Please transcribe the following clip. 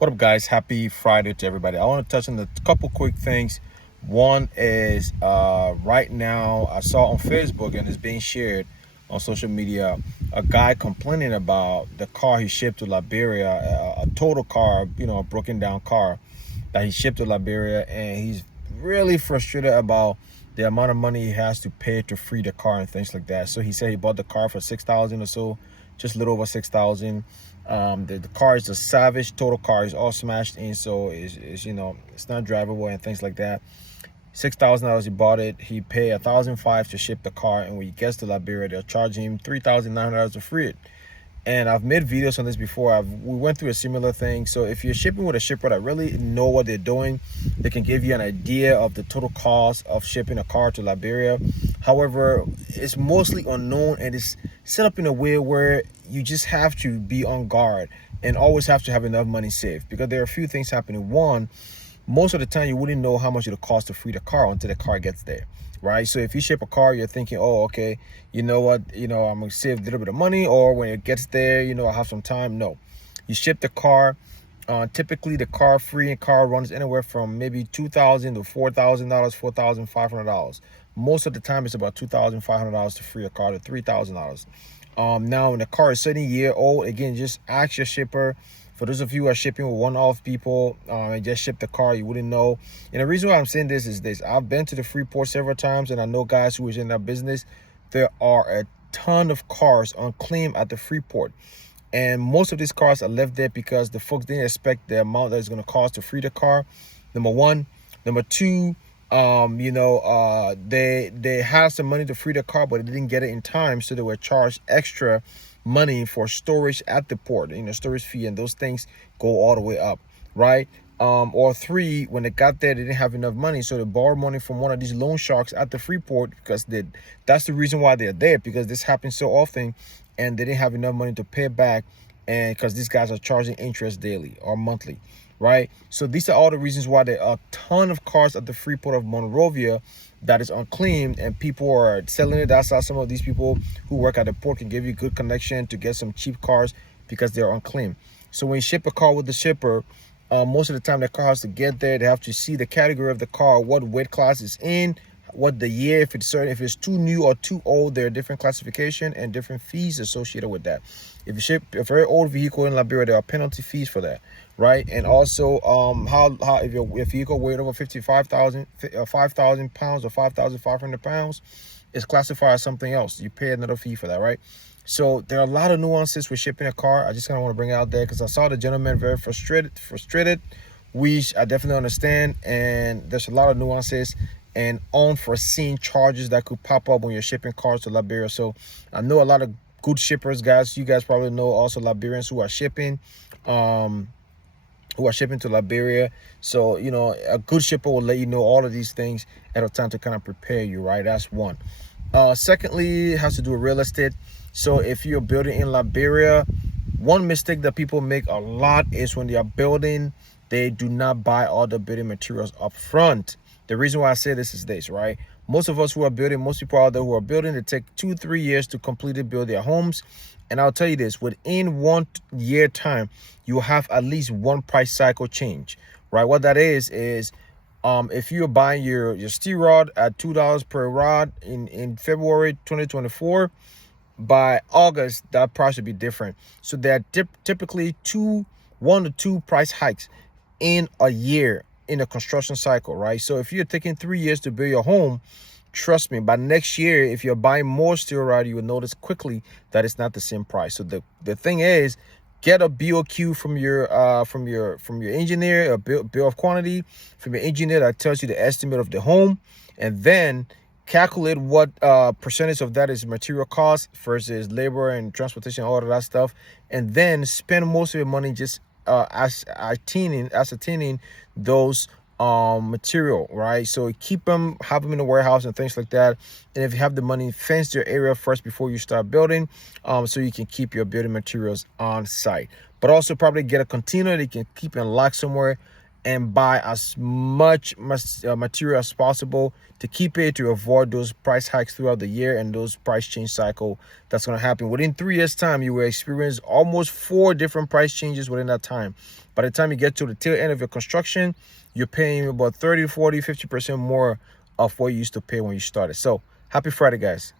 What up, guys? Happy Friday to everybody. I want to touch on a couple quick things. One is right now I saw on Facebook, and it's being shared on social media, a guy complaining about the car he shipped to Liberia, a total car, a broken down car that he shipped to Liberia, and he's really frustrated about the amount of money he has to pay to free the car and things like that. So he said he bought the car for 6,000 or so, just a little over 6,000. The car is a savage total car. It's all smashed in, so it's not drivable and things like that. $6,000 he bought it. He paid $1,500 to ship the car, and when he gets to Liberia, they'll charge him $3,900 to free it. And I've made videos on this before. We went through a similar thing. So if you're shipping with a shipper that really know what they're doing, they can give you an idea of the total cost of shipping a car to Liberia. However, it's mostly unknown, and it's set up in a way where you just have to be on guard and always have to have enough money saved, because there are a few things happening. One, most of the time you wouldn't know how much it'll cost to free the car until the car gets there, right? So if you ship a car, you're thinking, oh, okay, you know what, I'm gonna save a little bit of money, or when it gets there, I have some time. No, you ship the car. Typically the car runs anywhere from maybe $2,000 to $4,000, $4,500. Most of the time it's about $2,500 to free a car, to $3,000. Now when the car is 7 years old, again, just ask your shipper. For those of you who are shipping with one-off people and just ship the car, you wouldn't know. And the reason why I'm saying this is this. I've been to the Freeport several times, and I know guys who is in that business. There are a ton of cars on claim at the Freeport. And most of these cars are left there because the folks didn't expect the amount that it's going to cost to free the car. Number one. Number two, they had some money to free the car, but they didn't get it in time, so they were charged extra money for storage at the port, storage fee, and those things go all the way up, right? Or three, when they got there, they didn't have enough money, so they borrowed money from one of these loan sharks at the Freeport, because that's the reason why they're there, because this happens so often, and they didn't have enough money to pay back, and because these guys are charging interest daily or monthly, right? So these are all the reasons why there are a ton of cars at the Freeport of Monrovia that is unclaimed, and people are selling it. That's how some of these people who work at the port can give you good connection to get some cheap cars, because they're unclaimed. So when you ship a car with the shipper, most of the time the car has to get there. They have to see the category of the car, what weight class it's in, what the year, if it's too new or too old. There are different classification and different fees associated with that. If you ship a very old vehicle in Liberia, there are penalty fees for that, right? And also how if your vehicle weighed over 5,000 pounds or 5,500 pounds, it's classified as something else. You pay another fee for that, right? So there are a lot of nuances with shipping a car. I just kind of want to bring it out there because I saw the gentleman very frustrated, which I definitely understand. And there's a lot of nuances and unforeseen charges that could pop up when you're shipping cars to Liberia. So I know a lot of good shippers, guys. You guys probably know also Liberians who are shipping to Liberia. So a good shipper will let you know all of these things at a time to kind of prepare you, right? That's one. Secondly, it has to do with real estate. So if you're building in Liberia, one mistake that people make a lot is when they are building, they do not buy all the building materials up front. The reason why I say this is this, right? Most of us who are building, most people out there who are building, they take 2-3 years to completely build their homes. And I'll tell you this, within 1 year time, you have at least one price cycle change, right? What that is if you're buying your steel rod at $2 per rod in February 2024, by August, that price should be different. So there are typically 1 to 2 price hikes in a year in a construction cycle, right? So if you're taking 3 years to build your home, trust me, by next year, if you're buying more steel rod, you will notice quickly that it's not the same price. So the thing is, get a BOQ from your engineer, a bill of quantity from your engineer that tells you the estimate of the home, and then calculate what percentage of that is material cost versus labor and transportation, all of that stuff, and then spend most of your money just ascertaining those material, right? So have them in the warehouse and things like that. And if you have the money, fence your area first before you start building, so you can keep your building materials on site. But also probably get a container that you can keep and lock somewhere and buy as much material as possible to keep it, to avoid those price hikes throughout the year and those price change cycle that's going to happen. Within 3 years time, you will experience almost 4 different price changes within that time. By the time you get to the tail end of your construction, you're paying about 30, 40, 50% more of what you used to pay when you started. So happy Friday, guys.